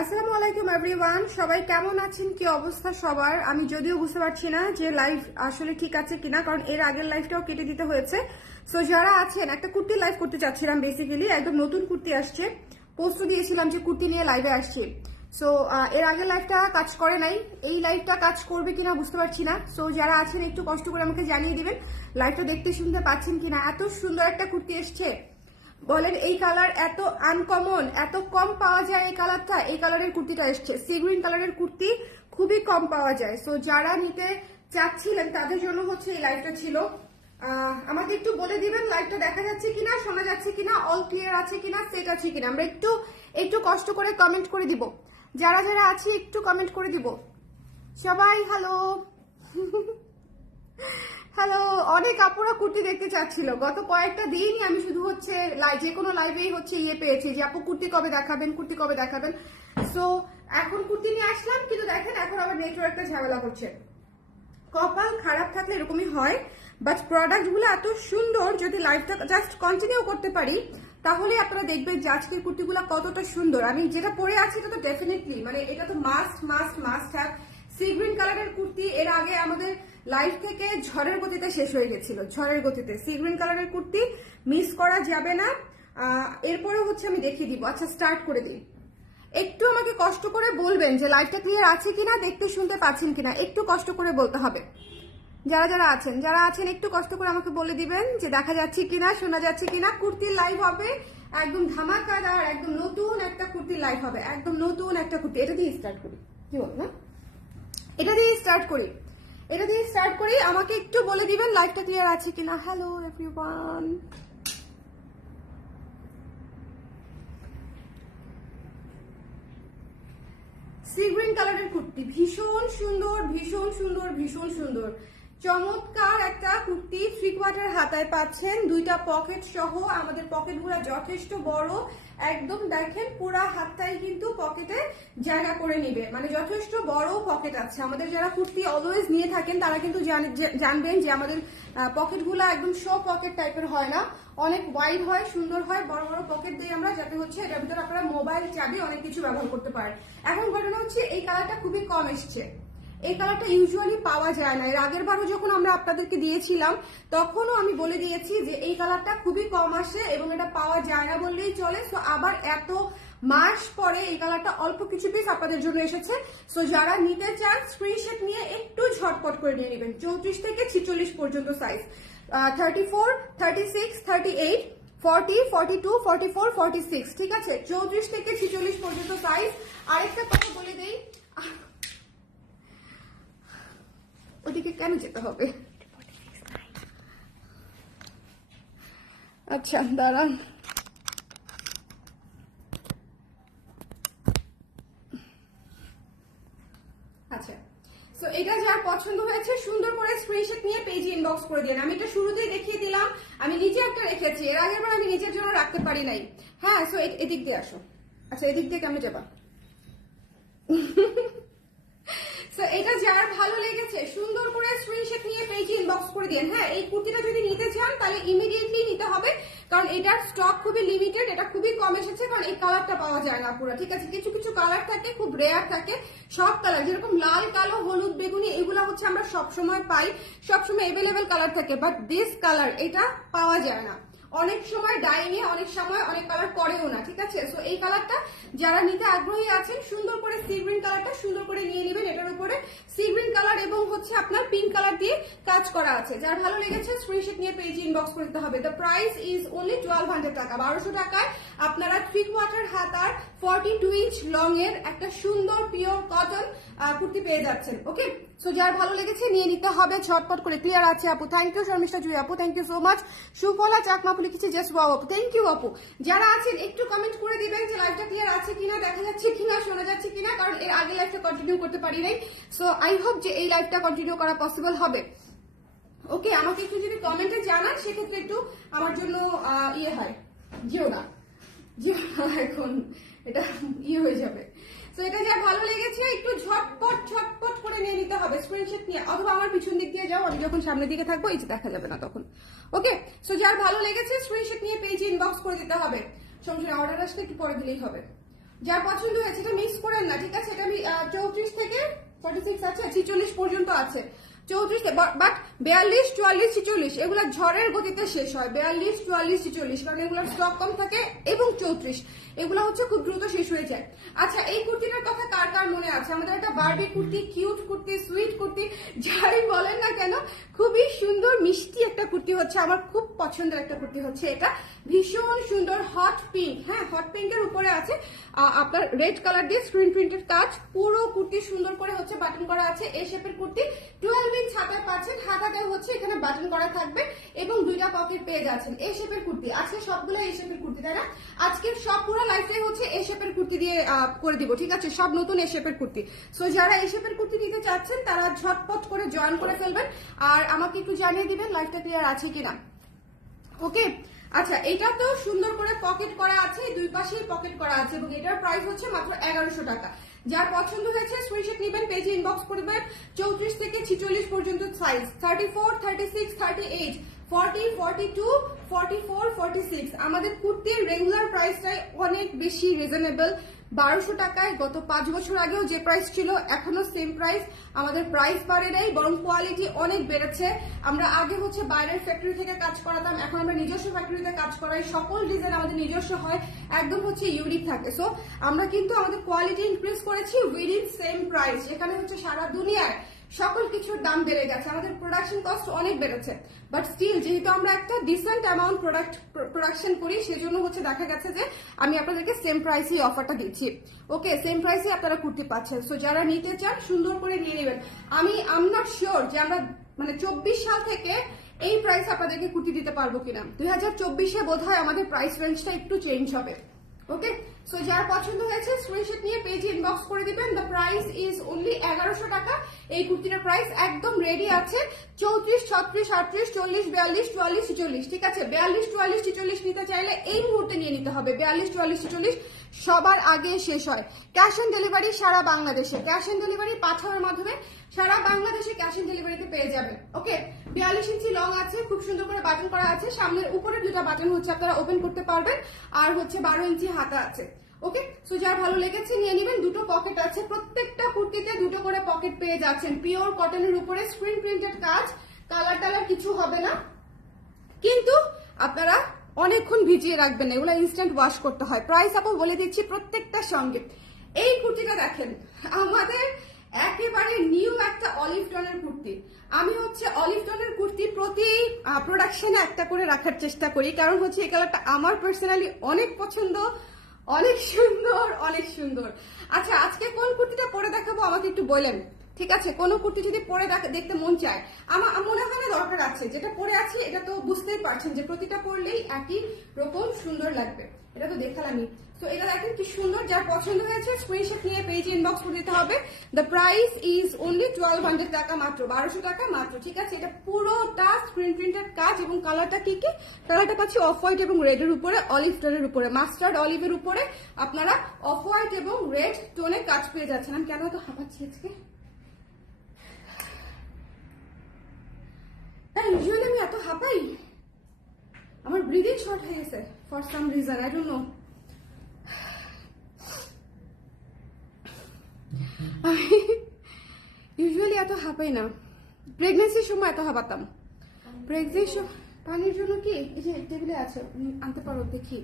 আসসালামু আলাইকুম এভরিওয়ান, সবাই কেমন আছেন? কি অবস্থা সবার? আমি যদিও বুঝতে পারছি না যে লাইভ আসলে ঠিক আছে কিনা, কারণ এর আগের লাইভটাও কেটে দিতে হয়েছে। সো যারা আছেন, একটা কুর্তি লাইভ করতে চাচ্ছিলাম, বেসিক্যালি একদম নতুন কুর্তি আসছে, পোস্ট দিয়েছিলাম যে কুর্তি নিয়ে লাইভে আসছি। সো এর আগের লাইভটা কাজ করে নাই, এই লাইভটা কাজ করবে কিনা বুঝতে পারছি না। সো যারা আছেন একটু কষ্ট করে আমাকে জানিয়ে দিবেন লাইভটা দেখতে শুনতে পাচ্ছেন কিনা। এত সুন্দর একটা কুর্তি এসছে, বলেন এই কালার এত আনকমন, এত কম পাওয়া যায় এই কালারটা। এই কালারের কুর্তিটা এসছে, সি গ্রিন কালারের কুর্তি খুবই কম পাওয়া যায়। সো যারা নিতে চাচ্ছিলেন তাদের জন্য হচ্ছে এই লাইভটা ছিল। আমাকে একটু বলে দিবেন লাইভটা দেখা যাচ্ছে কিনা, শোনা যাচ্ছে কিনা, অল ক্লিয়ার আছে কিনা, সেট আছে কিনা। আমরা একটু কষ্ট করে কমেন্ট করে দিব, যারা যারা আছি একটু কমেন্ট করে দিব সবাই। হ্যালো হ্যালো, অনেক আপুরা কুর্তি দেখতে চাচ্ছিল। গত কয়েকটা দিনই আমি শুধু হচ্ছে যে কোনো লাইভেই হচ্ছে পেয়েছি যে আপু কুর্তি কবে দেখাবেন, কুর্তি কবে দেখাবেন। সো এখন কুর্তি নিয়ে আসলাম, কিন্তু দেখেন এখন আবার নেটওয়ার্কটা ঝামেলা করছে। কপাল খারাপ থাকলে এরকমই হয়, বাট প্রোডাক্টগুলো এত সুন্দর, যদি লাইভটা জাস্ট কন্টিনিউ করতে পারি তাহলে আপনারা দেখবেন যে আজকের কুর্তিগুলো কতটা সুন্দর। আমি যেটা পরে আছি এটা তো ডেফিনেটলি, মানে এটা তো মাস্ট হ্যাভ সি গ্রিন কালারের কুর্তি। এর আগে আমাদের লাইভ থেকে ঝড়ের গতিতে শেষ হয়ে গেছিল, ঝড়ের গতিতে সি গ্রিন কালারের কুর্তি মিস করা যাবে না। এরপরে হচ্ছে আমি দেখিয়ে দিব। আচ্ছা স্টার্ট করে দিই। একটু আমাকে কষ্ট করে বলবেন যে লাইভটা ক্লিয়ার আছে কিনা, দেখতে শুনতে পাচ্ছেন কিনা, একটু কষ্ট করে বলতে হবে। যারা যারা আছেন একটু কষ্ট করে আমাকে বলে দিবেন যে দেখা যাচ্ছে কিনা, শোনা যাচ্ছে কিনা। কুর্তির লাইভ হবে একদম ধামাকাদার, একদম নতুন একটা কুর্তির লাইভ হবে, একদম নতুন একটা কুর্তি। এটা দিয়ে স্টার্ট করি, কি বল না, এটা দিয়ে স্টার্ট করি। আমাকে একটু বলে দিবেন লাইভটা ক্লিয়ার আছে কিনা। হ্যালো এভরিওয়ান, সি গ্রিন কালারের কুর্তি, ভীষণ সুন্দর, চমৎকার একটা কুর্তি। 3/4 হাতায় পাচ্ছেন, দুইটা পকেট সহ। আমাদের পকেটগুলো যথেষ্ট বড়, একদম দেখেন পুরা হাতটাই কিন্তু পকেটে জায়গা করে নিবে, মানে যথেষ্ট বড় পকেট আছে। আমাদের যারা কুর্তি অলওয়েজ নিয়ে থাকেন তারা কিন্তু জানবেন যে আমাদের পকেটগুলো একদম শো পকেট টাইপের হয় না, অনেক ওয়াইড হয়, সুন্দর হয়, বড় বড় পকেট দিই আমরা, যাতে হচ্ছে এটার ভিতরে আপনারা মোবাইল, চাবি, অনেক কিছু ব্যবহার করতে পারেন। এখন ঘটনা হচ্ছে এই কালারটা খুবই কম এসছে, এই কালারটা ইউজুয়ালি পাওয়া যায় না। এর আগের বারও যখন আমরা আপনাদেরকে দিয়েছিলাম তখনও আমি বলে দিয়েছি যে এই কালারটা খুবই কম আসে এবং এটা পাওয়া যায় না বললেই চলে। সো আবার এত মাস পরে এই কালারটা অল্প কিছু পিস আপনাদের জন্য এসেছে। সো যারা নিতে চান স্ক্রিনশট নিয়ে একটু ঝটপট করে নিয়ে নেবেন। 34 থেকে 46 পর্যন্ত সাইজ, 34, 36, 38, 40, 42, 44, 46, ঠিক আছে? 34 থেকে 46 পর্যন্ত সাইজ। আরেকটা কথা বলে দেই, ওদিকে কেন যেতে হবে? আচ্ছা দাঁড়ান, আচ্ছা সো এটা যার পছন্দ হয়েছে সুন্দর করে স্ক্রিনশট নিয়ে পেজে ইনবক্স করে দিন। আমি এটা শুরুতেই দেখিয়ে দিলাম, আমি নিচে একটা রেখেছি, এর আগের বার আমি নিচের জন্য রাখতে পারি নাই। হ্যাঁ, সো এদিক দিয়ে আসো। আচ্ছা এদিক দিয়ে কেমন যাবা? এটা যার ভালো লেগেছে সুন্দর করে স্ক্রিনশট নিয়ে পেজে ইনবক্স করে দিন। হ্যাঁ, এই কুর্তিটা যদি নিতে চান তাহলে ইমিডিয়েটলি নিতে হবে, কারণ এটার স্টক খুবই লিমিটেড, এটা খুবই কম এসেছে, কারণ এই কালারটা পাওয়া যায় না পুরো, ঠিক আছে? কিছু কিছু কালার থাকে খুব রেয়ার থাকে, সব কালার যেরকম লাল, কালো, হলুদ, বেগুনি এগুলো হচ্ছে আমরা সবসময় পাই, সবসময় এভেলেবেল কালার থাকে, বাট দিস কালার এটা পাওয়া যায় না। অনেক সময় ডাইং এ, অনেক সময় অনেক কালার করেও না, ঠিক আছে? সো এই কালারটা যারা নিতে আগ্রহী আছেন সুন্দর করে সি গ্রিন কালারটা সুন্দর করে নিয়ে নেবেন। এটার উপরে সি গ্রিন কালার এবং হচ্ছে আপনার পিঙ্ক কালার দিয়ে কাজ করা আছে। যার ভালো লেগেছে স্ক্রিনশট নিয়ে পেজে ইনবক্স করে দিতে হবে। দ্য প্রাইস ইজ অনলি 1200 টাকা, 1200 টাকায় আপনারা 3/4 হাতার 42 ইঞ্চ লং এর একটা সুন্দর পিওর কটন কুর্তি পেয়ে যাচ্ছেন। ওকে, সো যার ভালো লেগেছে নিয়ে নিতে হবে ঝটপট করে। ক্লিয়ার আছে আপু? থ্যাংক ইউ শর্মিষ্ঠা জুই আপু, থ্যাংক ইউ সো মাচ। সুফলা চাকমা আপু লিখেছে জাস্ট ওয়াও আপু, থ্যাংক ইউ আপু। যারা আছেন একটু কমেন্ট করে দিবেন যে লাইভটা ক্লিয়ার আছে কিনা, দেখা যাচ্ছে কিনা, শোনা যাচ্ছে কিনা, কারণ এর আগে লাইভটা কন্টিনিউ করতে পারি নাই। সো আই হোপ যে এই লাইভটা কন্টিনিউ করা পসিবল হবে। ওকে, আমাকে একটু যদি কমেন্টে জানান সেক্ষেত্রে একটু আমার জন্য ইয়ে হয়, জিও না এখন এটা ইয়ে হয়ে যাবে। তো এটা যা ভালো লেগেছে একটু ঝটপট করে নিয়ে নিতে হবে স্ক্রিনশট নিয়ে, অথবা আমার পিছন দিক দিয়ে যাও, আমি যখন সামনের দিকে থাকবো এই যে দেখা যাবে না তখন। ওকে, সো যার ভালো লেগেছে স্ক্রিনশট নিয়ে পেজে ইনবক্স করে দিতে হবে। সমস্যা অর্ডার আসলে একটু পরে দিলেই হবে। যার পছন্দ হয়েছে এটা মিক্স করেন না, ঠিক আছে? এটা আমি 34 থেকে 46 আছে, 46 পর্যন্ত আছে। 34 বাট 42, 44, 46 এগুলো ঝড়ের গতিতে শেষ হয়। 42, 44, 46 কারণ এগুলোর স্টক কম থাকে, এবং 34 এগুলো হচ্ছে খুব দ্রুত শেষ হয়ে যায়। আচ্ছা, এই কুর্তিটার কথা কার কার মনে আছে? আমাদের একটা Barbie kurti, cute kurti, sweet kurti, যাই বলেন না কেন খুবই সুন্দর মিষ্টি একটা কুর্তি হচ্ছে, আমার খুব পছন্দের একটা কুর্তি হচ্ছে এটা। ভীষণ সুন্দর হট পিঙ্ক, হ্যাঁ হট পিঙ্কের উপরে আছে আপনার রেড কালার দিয়ে স্ক্রিন প্রিন্টেড কাজ। পুরো কুর্তি সুন্দর করে হচ্ছে বাটন করা আছে, এই শেপের কুর্তি। 12 ইঞ্চ হাতায় পাচ্ছেন, হাতাতে হচ্ছে এখানে বাটন করা থাকবে এবং দুইটা পকেট পেয়ে যাচ্ছেন। এই শেপের কুর্তি আজকে সবগুলো এই শেপের কুর্তি, তাই না? আজকের সব পুরো লাইফটাই হচ্ছে এই শেপের কুর্তি দিয়ে করে দিব, ঠিক আছে? সব নতুন এই শেপের কুর্তি। সো যারা এই শেপের কুর্তি নিতে চাচ্ছেন তারা ঝটপট করে জয়েন করে ফেলবেন, আর আমাকে একটু জানিয়ে দিবেন লাইফটা ক্লিয়ার আছে কিনা। ওকে, আচ্ছা, এটা তো সুন্দর করে পকেট করা আছে, দুই পাশেই পকেট করা আছে, এবং এটার প্রাইস হচ্ছে মাত্র 1100 টাকা। যার পছন্দ হয়েছে স্ক্রিনশট নেবেন, পেজে ইনবক্স করবেন। 34 থেকে 46 পর্যন্ত সাইজ, 34, 36, 38, 40, 42, 44, 46। আমাদের কুর্তির রেগুলার প্রাইসটাই অনেক বেশি রিজনেবল, 1200 টাকায়। গত 5 বছর আগেও যে প্রাইস ছিল এখনো সেম প্রাইস, আমাদের প্রাইস বাড়ে নেই, বরং কোয়ালিটি অনেক বেড়েছে। আমরা আগে হচ্ছে বাইরের ফ্যাক্টরি থেকে কাজ করাতাম, এখন আমরা নিজস্ব ফ্যাক্টরিতে কাজ করাই। সকল ডিজাইন আমাদের নিজস্ব হয়, একদম হচ্ছে ইউনিক থাকে। সো আমরা কিন্তু আমাদের কোয়ালিটি ইনক্রিজ করেছি উইদিন সেম প্রাইস। এখানে হচ্ছে সারা দুনিয়ার সকল কিছুর দাম বেড়ে গেছে, আমাদের প্রোডাকশন কস্ট অনেক বেড়েছে, বাট স্টিল যেহেতু আমরা একটা ডিসেন্ট অ্যামাউন্ট প্রোডাকশন করি, সেজন্য হচ্ছে দেখা গেছে যে আমি আপনাদেরকে সেম প্রাইসই অফারটা দিচ্ছি। ওকে, সেম প্রাইসে আপনারা কুর্তি পাচ্ছেন। সো যারা নিতে চান সুন্দর করে নিয়ে নেবেন। আই এম নট শিওর যে আমরা মানে 24 সাল থেকে এই প্রাইস আপনাদেরকে কুর্তি দিতে পারবো কিনা। 2024-এ বোধহয় আমাদের প্রাইস রেঞ্জটা একটু চেঞ্জ হবে। ওকে, সো যার পছন্দ হয়েছে স্ক্রিনশট নিয়ে পেজে ইনবক্স করে দিবেন। দ্য প্রাইস ইজ অনলি 1100 টাকা। এই কুর্তিটার প্রাইস একদম রেডি আছে। 34, 36, 38, 40, 42, 44, 46, ঠিক আছে? 42, 44, 46 নিতে চাইলে এই মুহূর্তে নিয়ে নিতে হবে। 42, 44, 46 সবার আগে শেষ হয়। ক্যাশ অন ডেলিভারি সারা বাংলাদেশে, ক্যাশ অন ডেলিভারি পাঠানোর মাধ্যমে সারা বাংলাদেশে ক্যাশ অন ডেলিভারিতে পেয়ে যাবেন। ওকে, 42 ইঞ্চি লং আছে, খুব সুন্দর করে বাটন করা আছে। সামনের উপরে দুটা বাটন হচ্ছে আপনারা ওপেন করতে পারবেন, আর হচ্ছে 12 ইঞ্চি হাতা আছে। ওকে, সো যার ভালো লেগেছে নিয়ে নেবেন। দুটো পকেট আছে, প্রত্যেকটা কুর্তিতে দুটো করে পকেট পেয়ে যাচ্ছেন। পিওর কটনের উপরে স্ক্রিন প্রিন্টেড কাজ, কালার টালার কিছু হবে না, কিন্তু আপনারা অনেকক্ষণ ভিজিয়ে রাখবেন, এগুলো ইনস্ট্যান্ট ওয়াশ করতে হয়। প্রাইস আপু বলে দিচ্ছি প্রত্যেকটার সঙ্গে। এই কুর্তিটা দেখেন, আমাদের একেবারে নিউ একটা অলিভ টোনের কুর্তি। আমি হচ্ছে অলিভ টোনের কুর্তি প্রতি প্রোডাকশনে একটা করে রাখার চেষ্টা করি, কারণ হচ্ছে এই কালারটা আমার পার্সোনালি অনেক পছন্দ, অনেক সুন্দর, অনেক সুন্দর। আচ্ছা, আজকে কোন কুর্তিটা পরে দেখাবো আমাকে একটু বলেন, ঠিক আছে? কোনো কুর্তি যদি পরে দেখতে মন চায়, আমার মনে হয় না দরকার আছে। যেটা পরে আছি এটা তো বুঝতেই পারছেন যে প্রতিটা পরলেই একই রকম সুন্দর লাগবে, এটা তো দেখালামই। তো এটা দেখেন কি সুন্দর। যার পছন্দ হয়েছে স্ক্রিনশট নিয়ে পেজে ইনবক্স করে দিতে হবে। দ্য প্রাইস ইজ অনলি 1200 টাকা মাত্র, 1200 টাকা মাত্র, ঠিক আছে? এটা পুরোটা স্ক্রিন প্রিন্টেড কাজ, এবং কালারটা কি কি? কালারটা পাচ্ছি অফ হোয়াইট এবং রেড এর উপরে, অলিভ টোনের উপরে, মাস্টার্ড অলিভের উপরে আপনারা অফ হোয়াইট এবং রেড টোনে কাজ পেয়ে যাচ্ছেন। আমি কেন তো হাঁপাচ্ছি আজকে? ইউজুয়ালি আমি এত হাঁপাই, আমার ব্রিদিং শর্ট হয়ে গেছে for some reason, I don't know. Usually এত হাঁপাই না, প্রেগনেন্সির সময় এত হাঁপাতাম। প্রেগনেন্সির পানির জন্য কি এই যে টেবিলে আছে, আনতে পারো দেখি।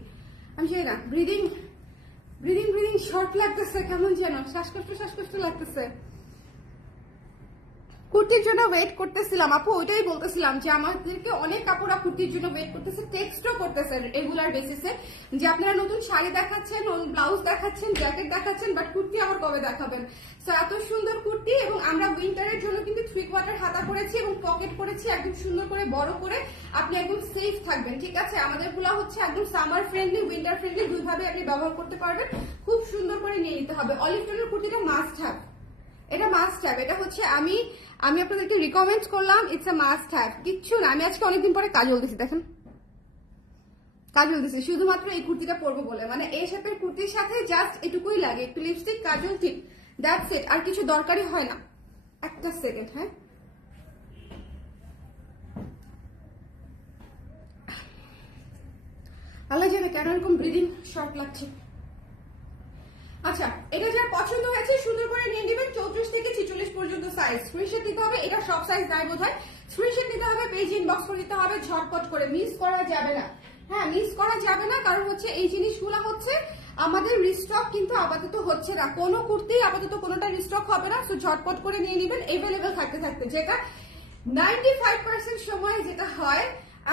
আমি জানি না, ব্রিদিং শর্ট লাগতেছে, কেমন যেন শ্বাসকষ্ট লাগতেছে। কুর্তির জন্য ওয়েট করতেছিলাম আপু, ওইটাই বলতেছিলাম যে আমাদেরকে অনেক কাপড়া কুর্তির জন্য ওয়েট করতেছে, টেক্সটও করতেছে রেগুলার বেসিসে, যে আপনারা নতুন শাড়ি দেখাচ্ছেন, ব্লাউজ দেখাচ্ছেন, জ্যাকেট দেখাচ্ছেন, বাট কুর্তি আবার কবে দেখাবেন? তো এত সুন্দর কুর্তি, এবং আমরা উইন্টারের জন্য কিন্তু 3/4 হাতা করেছি এবং পকেট করেছি একদম সুন্দর করে বড় করে, আপনি একদম সেফ থাকবেন, ঠিক আছে? আমাদের গুলা হচ্ছে একদম সামার ফ্রেন্ডলি, উইন্টার ফ্রেন্ডলি, দুইভাবে আপনি ব্যবহার করতে পারবেন। খুব সুন্দর করে নিয়ে নিতে হবে। অলিভ টোনের কুর্তিটা মাস্ট হ্যাভ, এটা মাস্ট হ্যাভ। এটা হচ্ছে আমি আপনাদেরকে রিকমেন্ড করলাম, ইটস আ মাস্ট হ্যাভ। কিচ্ছু না, আমি আজকে অনেকদিন পরে কাজল দিছি, দেখেন কাজল দিছি শুধুমাত্র এই কুর্তিটা পরবো বলে। মানে এই শেপের কুর্তির সাথে জাস্ট এটুকুই লাগে, একটু লিপস্টিক, কাজল, ঠিক, দ্যাটস ইট, আর কিছু দরকারই হয় না। একটা সেকেন্ড, হ্যাঁ, আল্লাহ জানে কেন এরকম ব্রিদিং শর্ট লাগছে। আচ্ছা, এটা যার পছন্দ হয়েছে সুন্দর করে নিয়ে নেবেন। 34 থেকে 46 পর্যন্ত সাইজ স্ক্রিনশট দিতে হবে। এটা সব সাইজ নাই বোধহয়। স্ক্রিনশট দিতে হবে, পেজ ইনবক্স করে দিতে হবে ঝটপট করে, মিস করা যাবে না। হ্যাঁ, মিস করা যাবে না, কারণ হচ্ছে এই জিনিসগুলো হচ্ছে আমাদের রিস্টক কিন্তু আপাতত হচ্ছে না, কোনো কুর্তি আপাতত কোনোটা রিস্টক হবে না। সো ঝটপট করে নিয়ে নেবেন এভেলেবেল থাকতে থাকতে। যেটা 95% সময় যেটা হয়,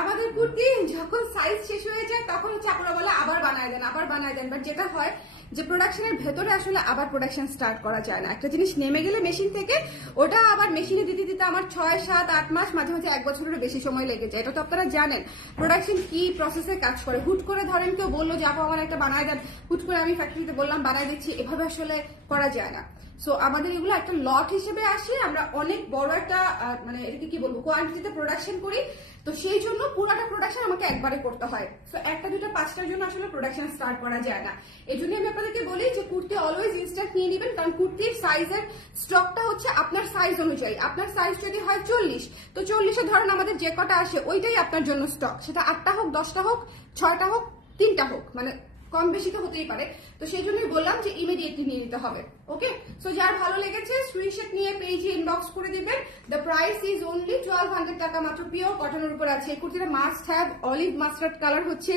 আমাদের কুর্তি যখন সাইজ শেষ হয়ে যায় তখন হচ্ছে আপনারা বলে আবার বানায় দেন, আবার বানায় দেন। বাট যেটা হয় যে প্রোডাকশনের ভেতরে আসলে আবার প্রোডাকশন স্টার্ট করা যায় না। একটা জিনিস নেমে গেলে মেশিন থেকে, ওটা আবার মেশিনে দিতে দিতে আমার 6, 7, 8 মাস, মাঝে মাঝে 1 বছরেরও বেশি সময় লেগে যায়। এটা তো আপনারা জানেন প্রোডাকশন কি প্রসেসে কাজ করে। হুট করে ধরেন কেউ বললো যে আপু আমার একটা বানায় দেন, হুট করে আমি ফ্যাক্টরিতে বললাম বানায় দিচ্ছি, এভাবে আসলে করা যায় না। সো আমাদের এগুলো একটা লট হিসেবে আসে, আমরা অনেক বড় একটা মানে এটাকে কি বলবো কোয়ান্টিটিতে প্রোডাকশন করি। তো সেই জন্য পুরোটা প্রোডাকশন আমাকে একবারে করতে হয়। সো একটা, দুটো, 5টার জন্য আসলে প্রোডাকশন স্টার্ট করা যায় না। এই জন্য আমি আপনাদেরকে বলি যে কুর্তি অলওয়েজ ইনস্ট্যান্ট নিয়ে নেবেন, কারণ কুর্তির সাইজের স্টকটা হচ্ছে আপনার সাইজ অনুযায়ী। আপনার সাইজ যদি হয় 40, তো 40-এ ধরেন আমাদের যে কটা আসে ওইটাই আপনার জন্য স্টক। সেটা 8টা হোক, 10টা হোক, 6টা হোক, 3টা হোক, মানে কম বেশি তো হতেই পারে। তো সেই জন্যই বললাম যে ইমিডিয়েটলি নিয়ে নিতে হবে। ওকে, সো যার ভালো লেগেছে স্ক্রিনশট নিয়ে পেজে ইনবক্স করে দিবেন। দ্য প্রাইস ইজ অনলি 1200 টাকা মাত্র, পিওর কটনের উপর আছে। এই কুর্তিটা must have, olive mustard colour হচ্ছে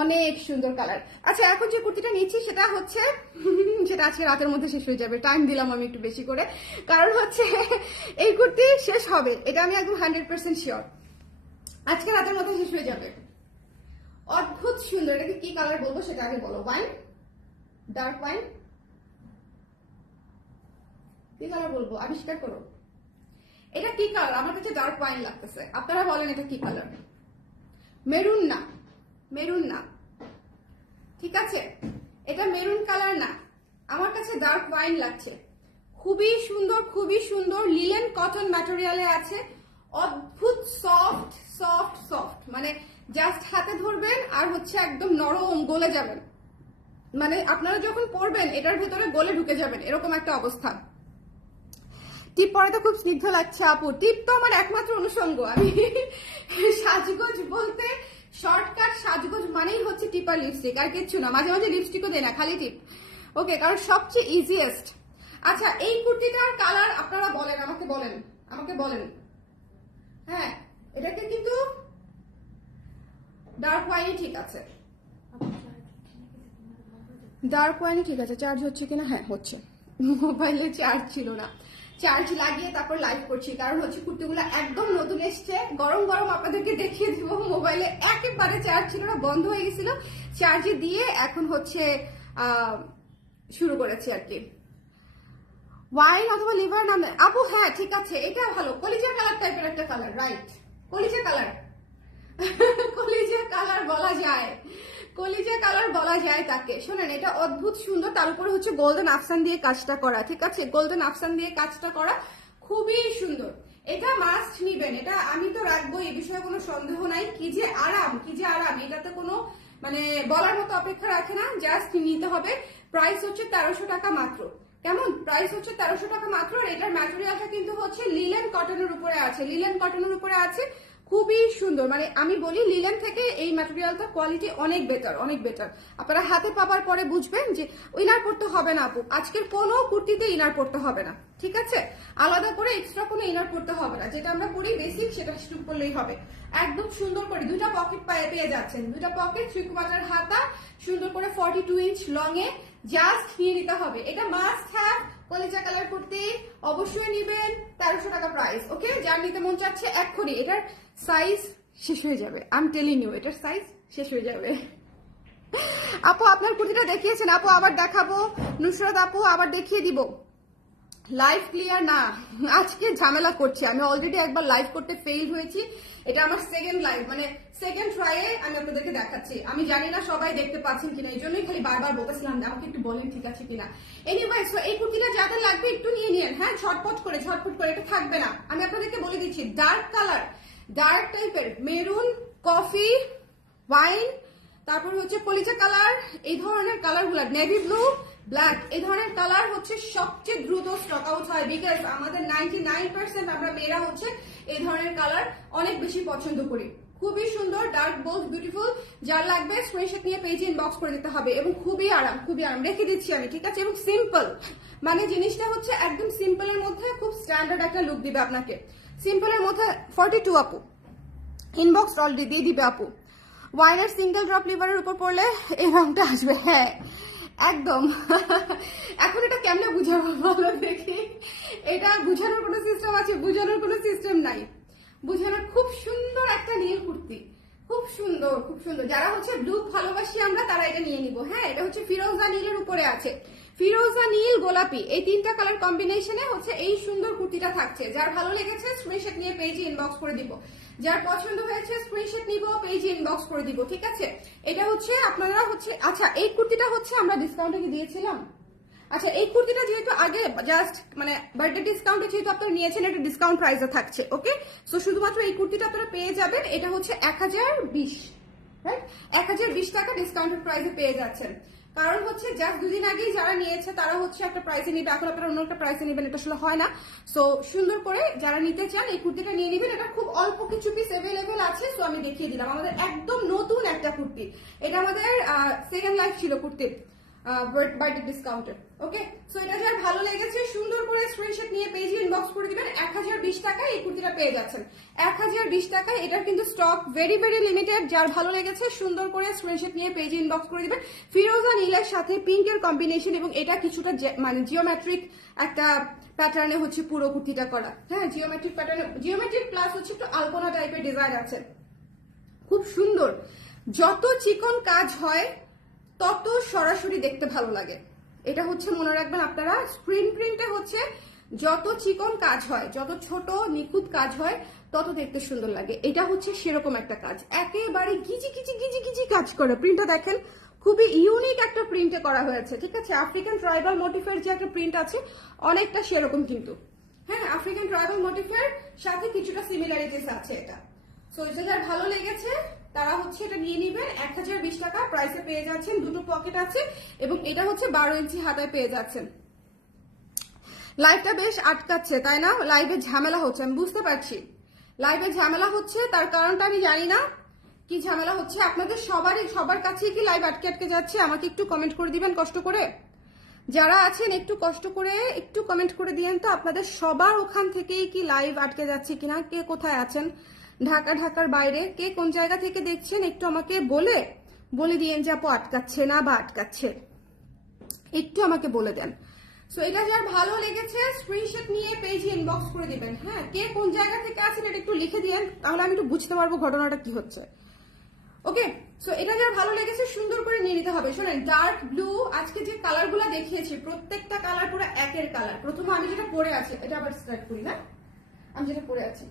অনেক সুন্দর কালার। আচ্ছা, এখন যে কুর্তিটা নিচ্ছি সেটা হচ্ছে সেটা আজকে রাতের মধ্যে শেষ হয়ে যাবে। টাইম দিলাম আমি একটু বেশি করে, কারণ হচ্ছে এই কুর্তি শেষ হবে, এটা আমি একদম 100% শিওর। আজকে রাতের মধ্যে শেষ হয়ে যাবে। অদ্ভুত সুন্দর। এটাকে কি কালার বলবো সেটা আগে বলো। ওয়াইন, ডার্ক ওয়াইন, কি কালার বলবো আবিষ্কার করো। এটা কি কালার? আমার কাছে ডার্ক ওয়াইন লাগতেছে, আপনারা বলেন এটা কি কালার। মেরুন না, মেরুন না, ঠিক আছে, এটা মেরুন কালার না, আমার কাছে ডার্ক ওয়াইন লাগছে। খুবই সুন্দর, খুবই সুন্দর। লিলেন কটন ম্যাটেরিয়ালে আছে, অদ্ভুত সফট সফট সফট, মানে জাস্ট হাতে ধরবেন আর হচ্ছে একদম নরম, গলে যাবেন। মানে আপনারা যখন পরবেন এটার ভেতরে গলে ঢুকে যাবেন, এরকম একটা অবস্থা। টিপ পরে তো খুব স্নিগ্ধ লাগছে আপু। টিপ তো আমার একমাত্র অনুষঙ্গ। আমি সাজগোজ বলতে শর্টকাট সাজগোজ মানেই হচ্ছে টিপ আর লিপস্টিক, আর কিচ্ছু না। মাঝে মাঝে লিপস্টিকও দেয় না, খালি টিপ। ওকে, কারণ সবচেয়ে ইজিয়েস্ট। আচ্ছা, এই কুর্তিটার কালার আপনারা বলেন, আমাকে বলেন, আমাকে বলেন। হ্যাঁ, এটাকে কিন্তু ডার্ক ওয়াইনই ঠিক আছে, ডার্ক ওয়াইনই ঠিক আছে। চার্জ হচ্ছে কিনা? হ্যাঁ হচ্ছে। মোবাইলে চার্জ ছিল না, চার্জ লাগিয়ে তারপর লাইভ করছি, কারণ হচ্ছে কুর্তিগুলো একদম নতুন এসছে, গরম গরম আপনাদেরকে দেখিয়ে দিব। মোবাইলে একেবারে চার্জ ছিল না, বন্ধ হয়ে গেছিল, চার্জে দিয়ে এখন হচ্ছে শুরু করেছি আর কি। ওয়াইন অথবা লিভার নামে আপু, হ্যাঁ ঠিক আছে, এটা ভালো। কলিজা কালার টাইপের একটা কালার, রাইট, কলিজা কালার। কলিজা কালার বলা যায়, কলিজা কালার বলা যায় তাকে। শোনেন, এটা অদ্ভুত সুন্দর, তার উপরে হচ্ছে গোল্ডেন আফসান দিয়ে কাজটা করা, ঠিক আছে, গোল্ডেন আফসান দিয়ে কাজটা করা, খুবই সুন্দর। এটা মাস্ট নিবেন, এটা আমি তো রাখবো, এই বিষয়ে কোনো সন্দেহ নাই। কি যে আরাম, কি যে আরাম, এটাতে কোনো মানে বলার মতো অপেক্ষা রাখে না, জাস্ট নিতে হবে। প্রাইস হচ্ছে 1300 টাকা মাত্র। কেমন? প্রাইস হচ্ছে 1300 টাকা মাত্র। আর এটার ম্যাটেরিয়ালটা কিন্তু হচ্ছে লিলেন কটনের উপরে আছে, লিলেন কটনের উপরে আছে, খুবই সুন্দর। মানে আমি বলি লিলেন থেকে এই ম্যাটেরিয়ালটা কোয়ালিটি অনেক বেটার, অনেক বেটার। আপনারা হাতে পাবার পরে বুঝবেন যে ইনার পড়তে হবে না আপু, আজকের কোনো কুর্তিতে ইনার পড়তে হবে না, ঠিক আছে, আলাদা করে এক্সট্রা কোনো ইনার পড়তে হবে না। যেটা আমরা পরি বেসিক সেটা শুরু করলেই হবে। একদম সুন্দর করে দুইটা পকেট পেয়ে যাচ্ছেন, দুইটা পকেট, 3/4 হাতা, সুন্দর করে 42 ইঞ্চ লং এ, জাস্ট নিয়ে নিতে হবে। এটা মাস্ট হ্যাভ। কলিজা কালার কুর্তি অবশ্যই নিবেন, 1300 টাকা প্রাইস। ওকে, যার নিতে মন চাচ্ছে এক্ষুনি, এটার সাইজ শেষ হয়ে যাবে, আই এম টেলিং ইউ, এটার সাইজ শেষ হয়ে যাবে। আপু আপনার কুর্তিটা দেখিয়েছেন, আপু আবার দেখাবো। নুসরাত আপু আবার দেখিয়ে দিব। লাইভ ক্লিয়ার না, আজকে ঝামেলা করছি। আমি অলরেডি একবার লাইভ করতে ফেইল হয়েছি, এটা আমার সেকেন্ড লাইভ, মানে সেকেন্ড ট্রাইয়ে আমি আপনাদেরকে দেখাচ্ছি। আমি জানি না সবাই দেখতে পাচ্ছেন কিনা, এই জন্যই খালি বারবার বলতেছিলাম আমাকে একটু বলেন ঠিক আছে কিনা। এনিওয়ে, সো এই কুর্তিটা যাদের লাগবে একটু নিয়ে নিন, হ্যাঁ, ঝটপট করে, ঝটপট করে, এটা থাকবে না। আমি আপনাদেরকে বলে দিচ্ছি, ডার্ক কালার, ডার্ক টাইপের মেরুন, কফি, ওয়াইন, তারপর হচ্ছে কলিজা কালার, এই ধরনের কালারগুলো, নেভি ব্লু, ব্ল্যাক, এই ধরনের কালার হচ্ছে সবচেয়ে দ্রুত স্টক আউট হয়। বিকজ আমাদের 99% আমরা মেয়েরা হচ্ছে এই ধরনের কালার অনেক বেশি পছন্দ করি। খুবই সুন্দর, ডার্ক বোল্ড বিউটিফুল। যার লাগবে স্ক্রিনশট নিয়ে পেজে ইনবক্স করে দিতে হবে। এবং খুবই আরাম, খুবই আরাম, রেখে দিচ্ছি আমি, ঠিক আছে। এবং সিম্পল, মানে জিনিসটা হচ্ছে একদম সিম্পলের মধ্যে খুব স্ট্যান্ডার্ড একটা লুক দিবে আপনাকে। সিম্পলের মধ্যে 42 আপু ইনবক্স অলরেডি দিয়ে দিবে আপু। ওয়াইনের সিঙ্গেল ড্রপ লিভারের উপর পড়লে এই রংটা আসবে, হ্যাঁ একদম। এখন এটা কেমনে বুঝাবো বলো দেখি? এটা বুঝানোর কোনো সিস্টেম আছে? বুঝানোর কোনো সিস্টেম নাই। বুঝানোর খুব সুন্দর একটা নীল কুর্তি, খুব সুন্দর, খুব সুন্দর। যারা হচ্ছে ব্লু ভালোবাসি আমরা, তারা এটা নিয়ে নিবো। হ্যাঁ, এটা হচ্ছে ফিরোজা নীলের উপরে আছে, ফিরোজা নীল গোলাপি, এই 3টা কালার কম্বিনেশনে হচ্ছে এই সুন্দর কুর্তিটা থাকছে। যার ভালো লেগেছে স্ক্রিনশট নিয়ে পেজে ইনবক্স করে দিব। যার পছন্দ হয়েছে স্ক্রিনশট নিব, পেজে ইনবক্স করে দিব, ঠিক আছে। এটা হচ্ছে আপনারা হচ্ছে, আচ্ছা এই কুর্তিটা হচ্ছে আমরা ডিসকাউন্টে কি দিয়েছিলাম? আচ্ছা এই কুর্তিটা যেহেতু আগে জাস্ট মানে বার্থডে ডিসকাউন্টে যেহেতু আপনারা নিয়েছেন, এটা ডিসকাউন্ট প্রাইসে থাকছে, ওকে। সো শুধুমাত্র এই কুর্তিটা আপনারা পেয়ে যাবেন। এটা হচ্ছে 1020, রাইট? 1020 টাকা ডিসকাউন্টেড প্রাইসে পেয়ে যাচ্ছেন। কারণ হচ্ছে জাস্ট দুদিন আগেই যারা নিয়েছে তারা হচ্ছে একটা প্রাইসে নিবে, এখন আপনারা অন্য একটা প্রাইসে নেবেন, এটা আসলে হয় না। সো সুন্দর করে যারা নিতে চান এই কুর্তিটা নিয়ে নেবেন। এটা খুব অল্প কিছু পিস অ্যাভেলেবেল আছে, সো আমি দেখিয়ে দিলাম। আমাদের একদম নতুন একটা কুর্তি, এটা আমাদের সেকেন্ড লাইফ ছিল কুর্তির বার্থডে ডিসকাউন্টে, ওকে। সো এটা যার ভালো লেগেছে সুন্দর করে স্ক্রিনশট নিয়ে পেজে ইনবক্স করে দিবেন। 1020 টাকায় এই কুর্তিটা পেয়ে যাচ্ছেন, 1020 টাকায়। এটার কিন্তু স্টক ভেরি ভেরি লিমিটেড। যার ভালো লেগেছে সুন্দর করে স্ক্রিনশট নিয়ে পেজে ইনবক্স করে দিবেন। ফিরোজা নীলের সাথে পিঙ্কের কম্বিনেশন, এবং এটা কিছুটা মানে জিওমেট্রিক একটা প্যাটার্নে হচ্ছে পুরো কুর্তিটা করা। হ্যাঁ, জিওমেট্রিক প্যাটার্নে, জিওমেট্রিক প্লাস হচ্ছে একটু আলপনা টাইপের ডিজাইন আছে, খুব সুন্দর। যত চিকন কাজ হয় তত সরাসরি দেখতে ভালো লাগে। এটা হচ্ছে মনে রাখবেন আপনারা, স্ক্রিন প্রিন্টে হচ্ছে যত চিকন কাজ হয়, যত ছোট নিখুঁত কাজ হয়, তত দেখতে সুন্দর লাগে। এটা হচ্ছে সেরকম একটা কাজ, একেবারে গিজি গিজি গিজি গিজি কাজ করে। প্রিন্টটা দেখেন, খুবই ইউনিক একটা প্রিন্টে করা হয়েছে, ঠিক আছে। আফ্রিকান ট্রাইবাল মোটিফের যে একটা প্রিন্ট আছে অনেকটা সেরকম কিন্তু, হ্যাঁ আফ্রিকান ট্রাইবাল মোটিফের সাথে কিছুটা সিমিলারিটিস আছে এটা। সো এটা যার ভালো লেগেছে তারা হচ্ছে এটা নিয়ে নিবেন। 1020 টাকা প্রাইসে পেয়ে যাচ্ছেন। দুটো পকেট আছে এবং এটা হচ্ছে 12 ইঞ্চি হাতায় পেয়ে যাচ্ছেন। লাইভটা বেশ আটকাচ্ছে তাই না? লাইভে ঝামেলা হচ্ছে, আমি বুঝতে পারছি লাইভে ঝামেলা হচ্ছে, তার কারণটা আমি জানি না কি ঝামেলা হচ্ছে। আপনাদের সবার কাছেই কি লাইভ আটকে আটকে যাচ্ছে? আমাকে একটু কমেন্ট করে দিবেন কষ্ট করে। যারা আছেন একটু কষ্ট করে একটু কমেন্ট করে দিয়েন তো, আপনাদের সবার ওখান থেকেই কি লাইভ আটকে যাচ্ছে কিনা? কে কোথায় আছেন, ঢাকার বাইরে কে কোন জায়গা থেকে দেখছেন, একটু আমাকে বলে দিয়েন যে আপু আটকাচ্ছে না বা আটকাচ্ছে, একটু আমাকে বলে দেন। সো এটা যার ভালো লেগেছে স্ক্রিনশট নিয়ে পেজে ইনবক্স করে দিবেন। হ্যাঁ, কে কোন জায়গা থেকে আছেন এটা একটু লিখে দিয়েন, তাহলে আমি একটু বুঝতে পারবো ঘটনাটা কি হচ্ছে, ওকে। সো এটা যার ভালো লেগেছে সুন্দর করে নিয়ে নিতে হবে। শোনেন, ডার্ক ব্লু আজকে যে কালারগুলো দেখিয়েছি প্রত্যেকটা কালার পুরো একের কালার। প্রথমে আমি যেটা পরে আছি, এটা আবার স্টার্ট করি না, আমি যেটা পরে আছি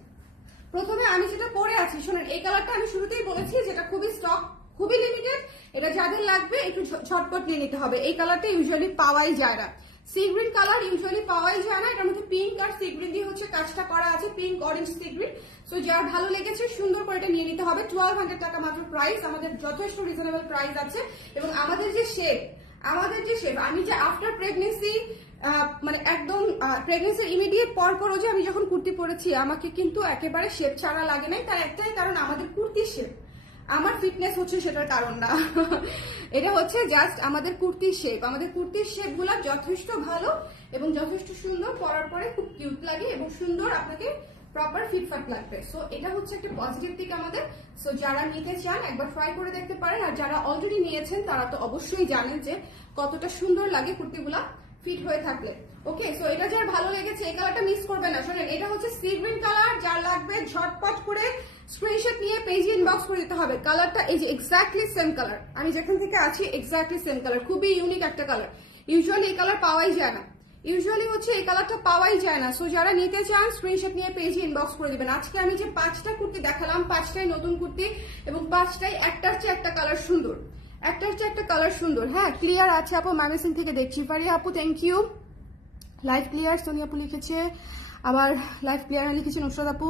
শোনেন, এই কালারটা আমি শুরুতেই বলেছি যেটা খুবই স্টক, খুবই লিমিটেড। এটা যাদের লাগবে একটু ঝটপট নিয়ে নিতে হবে। এই কালারটা ইউজুয়ালি পাওয়াই যায় না, সি গ্রিন কালার ইউজুয়ালি পাওয়াই যায় না। এটার মধ্যে পিঙ্ক আর সি গ্রিন দিয়ে হচ্ছে কাজটা করা আছে, pink orange sea green. So যার ভালো লেগেছে সুন্দর করে এটা নিয়ে নিতে হবে। 1200 টাকা মাত্র প্রাইস, আমাদের যথেষ্ট রিজনেবল প্রাইস আছে। এবং আমাদের যে শেপ আমি যে আফটার প্রেগনেন্সি মানে একদম প্রেগনেন্সির ইমিডিয়েট পরও যে আমি যখন কুর্তি পরেছি, আমাকে কিন্তু একেবারে শেপ ছাড়া লাগে নাই। তার একটাই কারণ, আমাদের কুর্তির শেপ, আমার ফিটনেস হচ্ছে সেটার কারণ না। এটা হচ্ছে জাস্ট আমাদের কুর্তির শেপ। আমাদের কুর্তির শেপ গুলা যথেষ্ট ভালো এবং যথেষ্ট সুন্দর, পরার পরে খুব কিউট লাগে এবং সুন্দর আপনাকে প্রপার ফিটফাট লাগবে। সো এটা হচ্ছে একটা পজিটিভ দিক আমাদের। সো যারা নিতে চান একবার ট্রাই করে দেখতে পারেন, আর যারা অলরেডি নিয়েছেন তারা তো অবশ্যই জানেন যে কতটা সুন্দর লাগে কুর্তিগুলা ফিট হয়ে থাকলে, ওকে। সো এটা যার ভালো লেগেছে এই কালারটা মিস করবেন না। শোনেন, এটা হচ্ছে সি গ্রিন কালার, যার লাগবে ঝটপট করে স্ক্রিনশট নিয়ে পেজে ইনবক্স করে দিতে হবে। কালারটা এই যে এক্স্যাক্টলি সেম কালার, আমি যেখান থেকে আছি এক্স্যাক্টলি সেম কালার, খুবই ইউনিক একটা কালার। ইউজুয়ালি এই কালার পাওয়াই যায় না, সো যারা নিতে চান স্ক্রিনশট নিয়ে পেজে ইনবক্স করে দিবেন। আজকে আমি যে 5টা কুর্তি দেখালাম, 5টাই নতুন কুর্তি এবং 5টাই একটার চেয়ে একটা কালার সুন্দর, হ্যাঁ ক্লিয়ার আছে আপু, মাইমেসিং থেকে দেখছি। ফারিয়া আপু thank you. Live clear Sonia আপু লিখেছে, আবার লাইভ ক্লিয়ার লিখেছে নুসরাত আপু।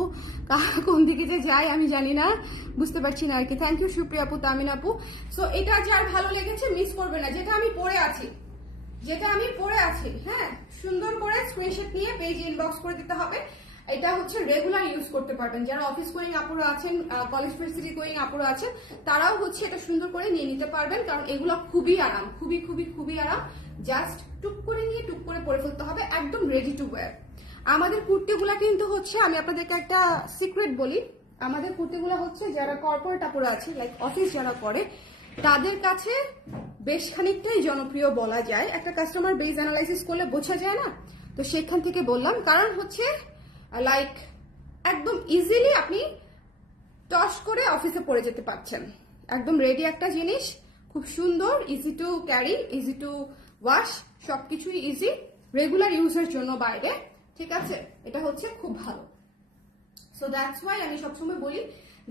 কোন দিকে যে যায় আমি জানি না, বুঝতে পারছি না আর কি। থ্যাংক ইউ সুপ্রিয়া আপু, তামিন আপু। সো এটা যার ভালো লেগেছে মিস করবে না। যেটা আমি পরে আছি, হ্যাঁ সুন্দর করে স্ক্রিনশট নিয়ে পেজে ইনবক্স করে দিতে হবে। এটা হচ্ছে রেগুলার ইউজ করতে পারবেন, যারা অফিস গোয়িং আপুরা আছেন, কলেজ ভার্সিটি গোয়িং আপুরা আছেন, তারাও হচ্ছে এটা সুন্দর করে নিয়ে নিতে পারবেন, কারণ এগুলো খুবই আরাম, খুবই খুবই খুবই আরাম। জাস্ট টুক করে নিয়ে টুক করে পরে ফেলতে হবে, একদম রেডি টু ওয়্যার। আমাদের কুর্তিগুলা কিন্তু হচ্ছে, আমি আপনাদেরকে একটা সিক্রেট বলি, আমাদের কুর্তিগুলো হচ্ছে যারা কর্পোরেট আপুরা আছে, লাইক অফিস যারা করে, তাদের কাছে বেশ খানিকটাই জনপ্রিয় বলা যায়। একটা কাস্টমার বেস অ্যানালাইসিস করলে বোঝা যায় না, তো সেখান থেকে বললাম। কারণ হচ্ছে লাইক একদম ইজিলি আপনি টস করে অফিসে পরে যেতে পারছেন, একদম রেডি একটা জিনিস, খুব সুন্দর, easy to carry, easy to wash, সবকিছুই ইজি, রেগুলার ইউজের জন্য বাইরে, ঠিক আছে, এটা হচ্ছে খুব ভালো। সো দ্যাটস ওয়াই আমি সবসময় বলি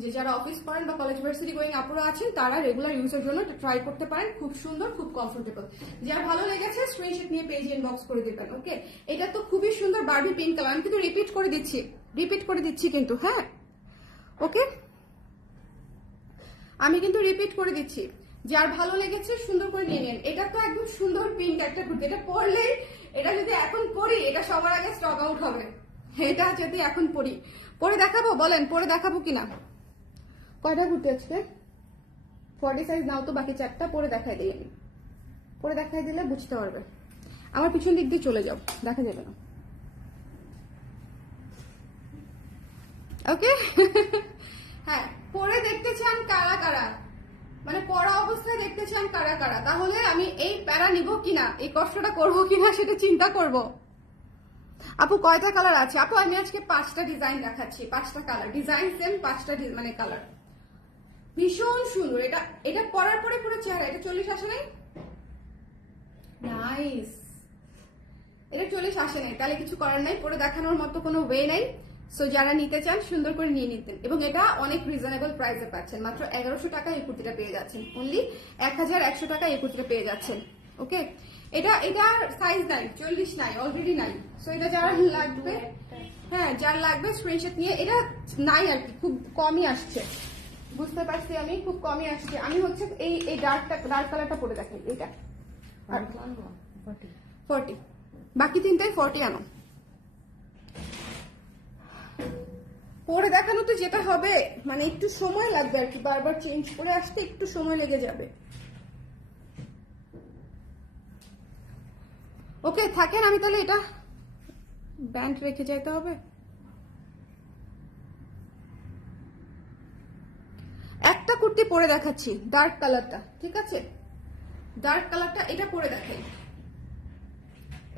যে যারা অফিস করেন বা কলেজ ভার্সিটি গোয়িং আপুরা আছেন, তারা রেগুলার ইউজের জন্য ট্রাই করতে পারেন, খুব সুন্দর, খুব কমফোর্টেবল। যার ভালো লেগেছে স্ক্রিনশট নিয়ে পেজে ইনবক্স করে দিবেন। ওকে, এটা তো খুবই সুন্দর বারবি পিঙ্ক কালার, আমি কিন্তু রিপিট করে দিচ্ছি কিন্তু, হ্যাঁ ওকে, আমি কিন্তু রিপিট করে দিচ্ছি। যার ভালো লেগেছে সুন্দর করে নিয়ে নেন। এটা তো একদম সুন্দর পিঙ্ক একটা কুর্তি, এটা পরলেই, এটা যদি এখন পরি এটা সবার আগে স্টক আউট হবে। এটা যদি এখন পরে দেখাবো, বলেন পরে দেখাবো কিনা? কয়টা কুর্তি আজকে? 40 সাইজ নাও তো, বাকি 4টা পরে দেখাই দিই আমি, পরে দেখাই দিলে বুঝতে পারবে। আমার পিছন দিক দিয়ে চলে যাও, দেখা যাবে না। ওকে হ্যাঁ, পরে দেখতে চান কারা কারা, মানে পড়া অবস্থায় দেখতে চান কারা কারা, তাহলে আমি এই প্যারা নিব কিনা, এই কষ্টটা করবো কিনা সেটা চিন্তা করব। আপু কয়টা কালার আছে? আপু আমি আজকে 5টা ডিজাইন দেখাচ্ছি, 5টা কালার, ডিজাইন সেম, 5টা মানে কালার, ভীষণ সুন্দর। এটা এটা পরার পরে পুরো চেহারা, এটা 40 আসে নাই? নাইস, এটা 40 আসে নাই, তাহলে কিছু করার নাই, পরে দেখানোর মতো কোনো ওয়ে নাই। সো যারা নিতে চান সুন্দর করে নিয়ে নিতেন, এবং এটা অনেক রিজনেবল প্রাইসে পাচ্ছেন, মাত্র 1100 টাকা এই কুর্তিটা পেয়ে যাচ্ছেন, অনলি 1100 টাকা এই কুর্তিটা পেয়ে যাচ্ছেন। ওকে, এটার সাইজ নাই, 40 নাই, অলরেডি নাই। সো এটা যারা লাগবে, হ্যাঁ যার লাগবে স্ক্রিনশট নিয়ে, এটা নাই আর কি, খুব কমই আসছে, বুঝতে পারছি আমি, খুব কমই আসছে। আমি হচ্ছে এই ডার্ক কালারটা পরে দেখাই, এটা 40, বাকি 3টাই 40 আনো। পরে দেখানো তো যেটা হবে, মানে একটু সময় লাগবে আর কি, বারবার চেঞ্জ করে আসতে একটু সময় লেগে যাবে। ওকে থাকেন, আমি তাহলে এটা ব্যান্ড রেখে যেতে হবে। একটা কুর্তি পরে দেখাচ্ছি, ডার্ক কালারটা, ঠিক আছে, ডার্ক কালারটা, এটা পরে দেখাই,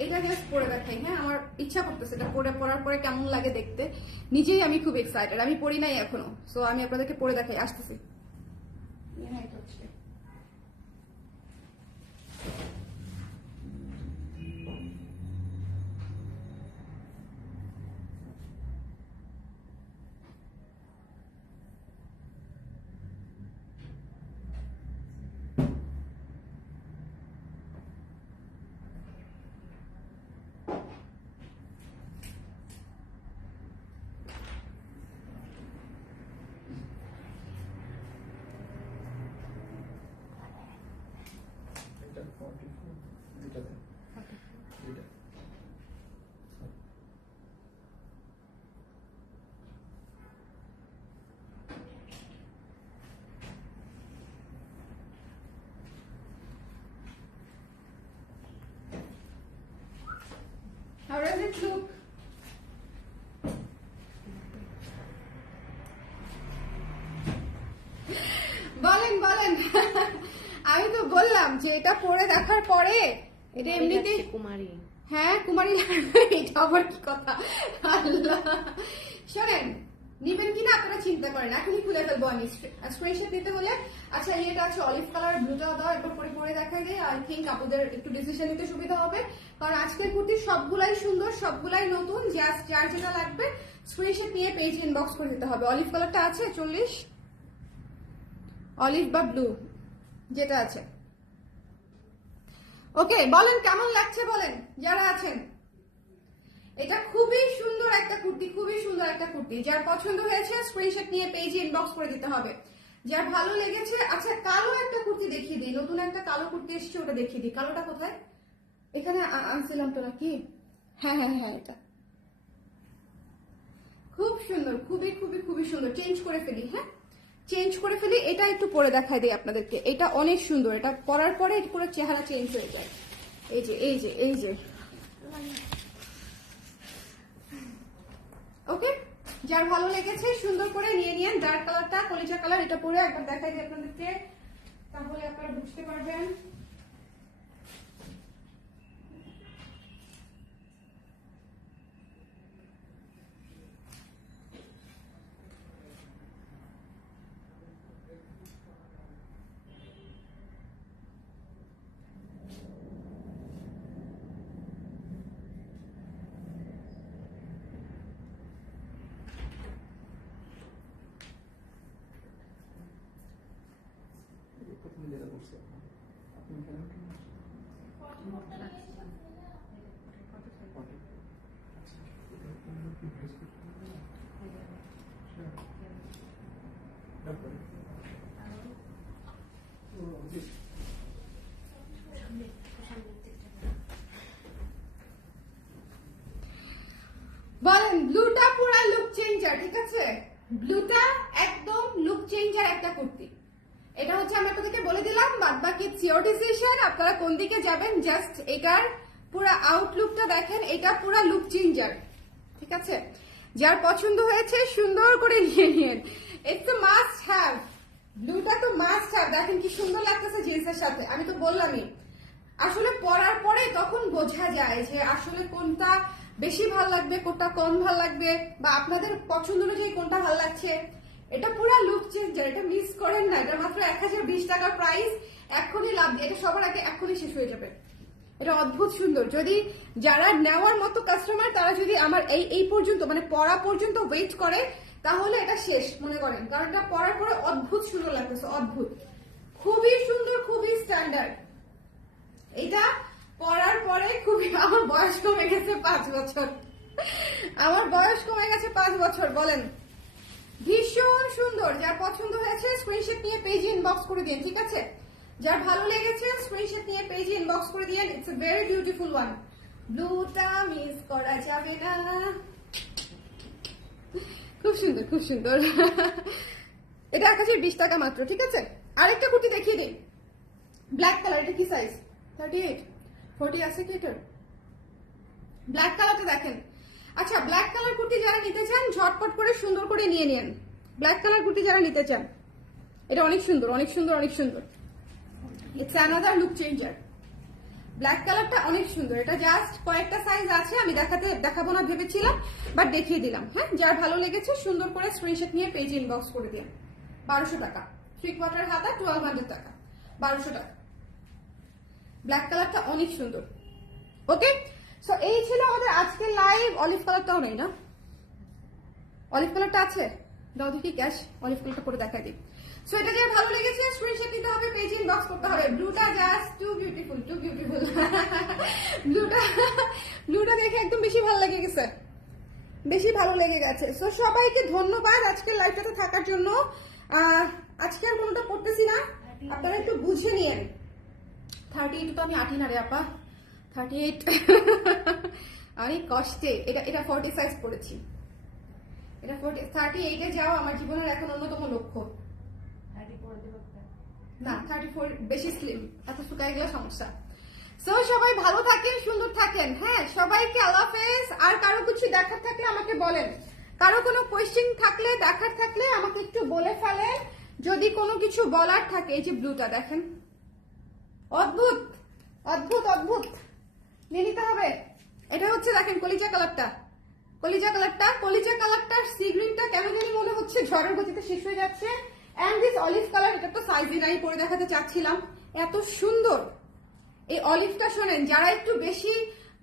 এটা জাস্ট পরে দেখাই। হ্যাঁ, আমার ইচ্ছা করতেছে এটা পরার পরে কেমন লাগে দেখতে, নিজেই আমি খুব এক্সাইটেড, আমি পরি নাই এখনো, সো আমি আপনাদেরকে পরে দেখাই, আসতেছি। How does it look? বলেন বলেন আমি তো বললাম যে এটা পরে দেখার পরে এটা এমনিতে কুমারী, হ্যাঁ কুমারী লাগবে, এটা আবার কি কথা, আল্লাহ। শোনেন, নিবেন কিনা আপনারা চিন্তা করেন, এখনই খুলে ফেলবো আমি। স্ক্রিনশট নিতে হলে, আচ্ছা এটা আছে অলিভ কালার, ব্লুটা দাও, একবার পরে দেখা যায়, আই থিঙ্ক আপনাদের একটু ডিসিশন নিতে সুবিধা হবে, কারণ আজকের কুর্তি সবগুলাই সুন্দর, সবগুলাই নতুন, যার যেটা লাগবে স্ক্রিনশট নিয়ে পেজ ইনবক্স করে দিতে হবে। অলিভ কালারটা আছে 40, অলিভ বা ব্লু যেটা আছে। ওকে, বলেন কেমন লাগছে, বলেন যারা আছেন। এটা খুবই সুন্দর একটা কুর্তি, খুবই সুন্দর একটা কুর্তি, যার পছন্দ হয়েছে স্ক্রিনশট নিয়ে পেজে ইনবক্স করে দিতে হবে। যার ভালো লেগেছে, আচ্ছা কালো একটা কুর্তি দেখিয়ে দিই, নতুন একটা কালো কুর্তি এসেছে, ওটা দেখিয়ে দিই। কালোটা কোথায়? এখানে আনছিলাম তো নাকি? হ্যাঁ হ্যাঁ হ্যাঁ, এটা খুব সুন্দর, খুবই খুবই খুবই সুন্দর। চেঞ্জ করে ফেলি, হ্যাঁ চেঞ্জ করে ফেলি। এটা একটু পরে দেখাই দিই আপনাদেরকে, এটা অনেক সুন্দর। এটা পরার পরে পুরো চেহারা চেঞ্জ হয়ে যায়। এই যে এই যে এই যে, ওকে। যার ভালো লেগেছে সুন্দর করে নিয়ে নিন। ডার্ক কালারটা, কলিজা কালার, এটা পরে একবার দেখাই দিই আপনাদেরকে, তাহলে আপনারা বুঝতে পারবেন। বলেন, ব্লুটা পুরা লুক চেঞ্জার, ঠিক আছে? ব্লুটা একদম লুক চেঞ্জার একটা কুর্তি। এটা হচ্ছে আমি আপনাদেরকে বলে দিলাম, বাদ বাকি ইওর ডিসিশন, আপনারা কোন দিকে যাবেন। জাস্ট এটার পুরা আউটলুকটা দেখেন, এটা পুরা লুক চেঞ্জার, ঠিক আছে? যার পছন্দ হয়েছে সুন্দর করে নিয়ে নিন। ইটস আ মাস্ট হ্যাভ, ব্লুটা তো মাস্ট হ্যাভ। দেখেন কি সুন্দর লাগতেছে জিন্সের সাথে। আমি তো বললামই, আসলে পরার পরে তখন বোঝা যায় যে আসলে কোনটা বেশি ভালো লাগবে, কোনটা কম ভালো লাগবে, বা আপনাদের পছন্দ অনুযায়ী কোনটা ভালো লাগছে। এটা পুরো লুক চেঞ্জার, এটা মিস করেন না। এটা মাত্র 1020 টাকা প্রাইস। এখনই লাভ দিয়ে, এটা সবার আগে এখনই শেষ হয়ে যাবে। এটা অদ্ভুত সুন্দর। যদি যারা নেওয়ার মতো কাস্টমার, তারা যদি আমার এই পর্যন্ত মানে পরা পর্যন্ত ওয়েট করে, তাহলে এটা শেষ মনে করেন। কারণ এটা পরার পরে অদ্ভুত সুন্দর লাগতেছে, অদ্ভুত, খুবই সুন্দর, খুবই স্ট্যান্ডার্ড। এটা পরার পরে খুবই, আমার বয়স কমে গেছে 5 বছর, আমার বয়স কমে গেছে 5 বছর। বলেন, ভীষণ সুন্দর। যার পছন্দ হয়েছে স্ক্রিনশট নিয়ে পেজে ইনবক্স করে দিন, ঠিক আছে? যার ভালো লেগেছে স্ক্রিনশট নিয়ে পেজে ইনবক্স করে দিন। It's a very beautiful one. ব্লুটা মিস করা যাবে না, খুব সুন্দর, খুব সুন্দর। এটা 1020 টাকা মাত্র, ঠিক আছে? আরেকটা কুর্তি দেখিয়ে দিই, ব্ল্যাক কালার। এটা কি সাইজ? 38, 40 আছে কি এটা? ব্ল্যাক কালারটা দেখেন। আচ্ছা, ব্ল্যাক কালার কুর্তি যারা নিতে চান ঝটপট করে সুন্দর করে নিয়ে নিন। ব্ল্যাক কালার কুর্তি যারা নিতে চান, এটা অনেক সুন্দর, অনেক সুন্দর, অনেক সুন্দর। It's another look changer. Black কালারটা অনেক সুন্দর। এটা জাস্ট কয়েকটা সাইজ আছে, আমি দেখাবো না ভেবেছিলাম, বাট দেখিয়ে দিলাম। হ্যাঁ, যার ভালো লেগেছে সুন্দর করে স্ক্রিনশট নিয়ে পেজে ইনবক্স করে দিন। 1200 টাকা, 3/4 হাতা, 1200 টাকা, 1200 টাকা। ব্ল্যাক কালারটা অনেক সুন্দর। ওকে, সো এই ছিল আমাদের আজকের লাইভ। অলিভ কালারটাও নেই না? অলিভ কালারটা আছে, দাও দেখি ক্যাশ। অলিভ কালারটা পরে দেখা দিই। সো এটা যে ভালো লেগেছে স্ক্রিনশট নিতে হবে, পেজ ইনবক্স করতে হবে। ব্লুটা just too beautiful, too beautiful. ব্লুটা দেখে একদম বেশি ভালো লেগে গেছে, বেশি ভালো লেগে গেছে। সো সবাইকে ধন্যবাদ আজকের লাইভটাতে থাকার জন্য। আজকে আর কোনোটা করতেছি না, আপনারা একটু বুঝে নিন। 38 তো আমি 8 না রে আপা, 38 অনেক কষ্টে। এটা 40 সাইজ পড়েছি। এটা 38-এ যাও আমার জীবনের এখন অন্যতম লক্ষ্য। না, 34 বেশি স্লিম, এত শুকায় গেলে সমস্যা। সো সবাই ভালো থাকেন, সুন্দর থাকেন। হ্যাঁ, সবাইকে আল্লাহ হাফেজ। আর কারো কিছু দেখার থাকলে আমাকে বলেন, কারো কোনো কোয়েশ্চেন থাকলে, দেখার থাকলে আমাকে একটু বলে ফেলেন। যদি কোনো কিছু বলার থাকে, এই যে ব্লুটা দেখেন, অদ্ভুত অদ্ভুত অদ্ভুত, নিয়ে নিতে হবে। এটা হচ্ছে দেখেন কলিজা কালারটা, কলিজা কালারটা, কলিজা কালারটার সি গ্রিনটা কেন জানি মনে হচ্ছে ঝড়ের গতিতে শেষ হয়ে যাচ্ছে। এন্ড দিস অলিভ কালার, এটা তো সাইজই নাই, পরে দেখাতে চাচ্ছিলাম, এত সুন্দর। এই অলিভটা শোনেন, যারা একটু বেশি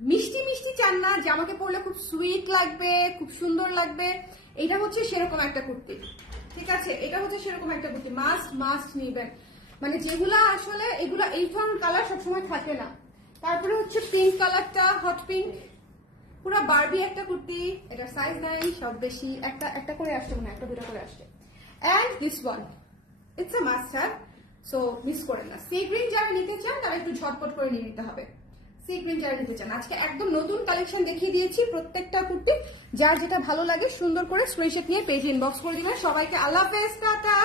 মিষ্টি মিষ্টি চান না, যে আমাকে পরলে খুব সুইট লাগবে, খুব সুন্দর লাগবে, এটা হচ্ছে সেরকম একটা কুর্তি, ঠিক আছে? এটা হচ্ছে সেরকম একটা কুর্তি, মাস্ট মাস্ট নিবেন। মানে যেগুলা আসলে এগুলা এই ধরনের কালার সবসময় থাকে না। তারপরে হচ্ছে পিঙ্ক কালারটা, হট পিঙ্ক, পুরো বারবি একটা কুর্তি। এটা সাইজ নাই, সব বেশি, একটা একটা করে আসছে মনে হয়, একটা দুটো করে আসছে। And this one, it's a must have, so miss করেন না। সি গ্রিন যারা নিতে চান তারা একটু ঝটপট করে নিয়ে নিতে হবে। সিকুয়েন্স যারা নিতে চান, আজকে একদম নতুন কালেকশন দেখিয়ে দিয়েছি। প্রত্যেকটা কুর্তি যার যেটা ভালো লাগে সুন্দর করে স্ক্রিনশট নিয়ে পেজ ইনবক্স করে দিবেন। সবাইকে আল্লাহ হাফেজ, টাটা।